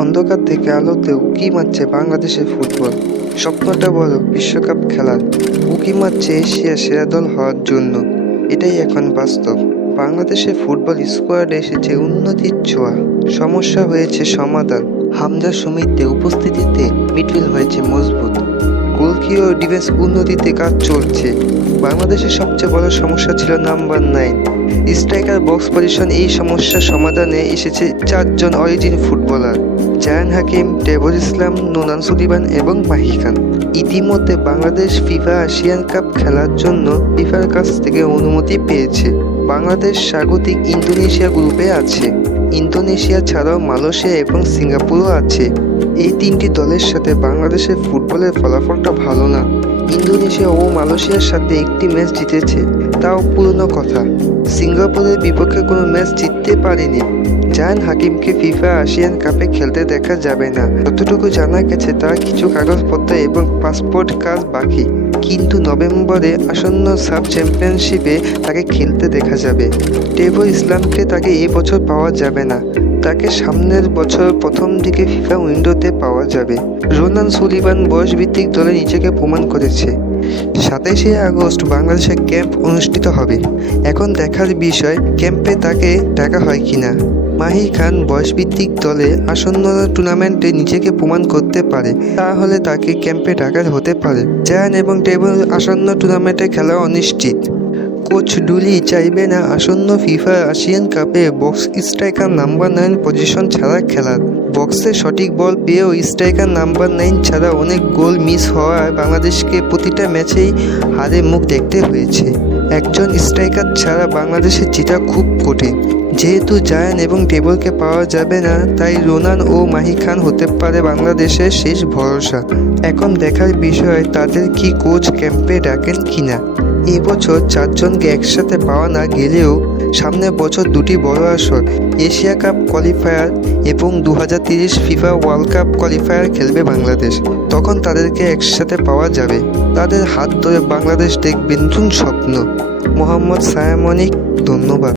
অন্ধকার থেকে আলোতে উঁকি মারছে বাংলাদেশের ফুটবল। স্বপ্নটা বড়, বিশ্বকাপ খেলার। উঁকি মারছে এশিয়ার সেরা দল হওয়ার জন্য। এটাই এখন বাস্তব। বাংলাদেশের ফুটবল স্কোয়াডে এসেছে উন্নতির ছোঁয়া। সমস্যা হয়েছে সমাধান। হামজা সুমিতের উপস্থিতিতে মিডফিল্ড হয়েছে মজবুত। গোলকি ও ডিফেন্স উন্নতিতে কাজ চলছে। বাংলাদেশের সবচেয়ে বড় সমস্যা ছিল নাম্বার 9 স্ট্রাইকার বক্স পজিশন। এই সমস্যার সমাধানে এসেছে 4 জন অরিজিন ফুটবলার: জায়ান হাকিম, টেবর ইসলাম, নোনান সুলিবান এবং মাহি খান। ইতিমধ্যে বাংলাদেশ ফিফা এশিয়ান কাপ খেলার জন্য ফিফার কাছ থেকে অনুমতি পেয়েছে। বাংলাদেশ স্বাগতিক ইন্দোনেশিয়া গ্রুপে আছে। ইন্দোনেশিয়া ছাড়াও মালয়েশিয়া এবং সিঙ্গাপুরও আছে। এই 3টি দলের সাথে বাংলাদেশের ফুটবলের ফলাফলটা ভালো না। ইন্দোনেশিয়া ও মালয়েশিয়ার সাথে একটি ম্যাচ জিতেছে, তাও পুরনো কথা। সিঙ্গাপুরের বিপক্ষে কোনো ম্যাচ জিততে পারেনি। জায়ান হাকিমকে ফিফা এশিয়ান কাপে খেলতে দেখা যাবে না। যতটুকু জানা গেছে তার কিছু কাগজপত্র এবং পাসপোর্ট কাজ বাকি, কিন্তু নভেম্বরে আসন্ন সাব চ্যাম্পিয়নশিপে তাকে খেলতে দেখা যাবে। টেবর ইসলামকে তাকে এবছর পাওয়া যাবে না, তাকে সামনের বছর প্রথম দিকে ফিফা উইন্ডোতে পাওয়া যাবে। নোনান সুলিবান বয়সভিত্তিক দলে নিজেকে প্রমাণ করেছে। 27শে আগস্ট বাংলাদেশে ক্যাম্প অনুষ্ঠিত হবে। এখন দেখার বিষয় ক্যাম্পে তাকে ডাকা হয় কিনা। মাহি খান বয়সভিত্তিক দলে আসন্ন টুর্নামেন্টে নিজেকে প্রমাণ করতে পারে, তাহলে তাকে ক্যাম্পে ডাকা হতে পারে। জায়ান এবং টেবর আসন্ন টুর্নামেন্টে খেলা অনিশ্চিত। কোচ ডুলি চাইবে না আসন্ন ফিফা এশিয়ান কাপে বক্স স্ট্রাইকার নাম্বার 9 পজিশন ছাড়া খেলার। বক্সে সঠিক বল পেয়েও স্ট্রাইকার নাম্বার 9 ছাড়া অনেক গোল মিস হওয়ায় বাংলাদেশকে প্রতিটা ম্যাচেই হারের মুখ দেখতে হয়েছে। একজন স্ট্রাইকার ছাড়া বাংলাদেশের জেতা খুব কঠিন। যেহেতু জায়ান এবং টেবরকে পাওয়া যাবে না, তাই নোনান ও মাহি খান হতে পারে বাংলাদেশের শেষ ভরসা। এখন দেখার বিষয় তাদের কি কোচ ক্যাম্পে ডাকেন কিনা। এবছর 4 জনকে একসাথে পাওয়া না গেলেও সামনের বছর 2টি বড় আসর, এশিয়া কাপ কোয়ালিফায়ার এবং 2030 ফিফা ওয়ার্ল্ড কাপ কোয়ালিফায়ার খেলবে বাংলাদেশ। তখন তাদেরকে একসাথে পাওয়া যাবে। তাদের হাত ধরে বাংলাদেশ দেখবে নতুন স্বপ্ন। মোহাম্মদ সায়াম অনিক, ধন্যবাদ।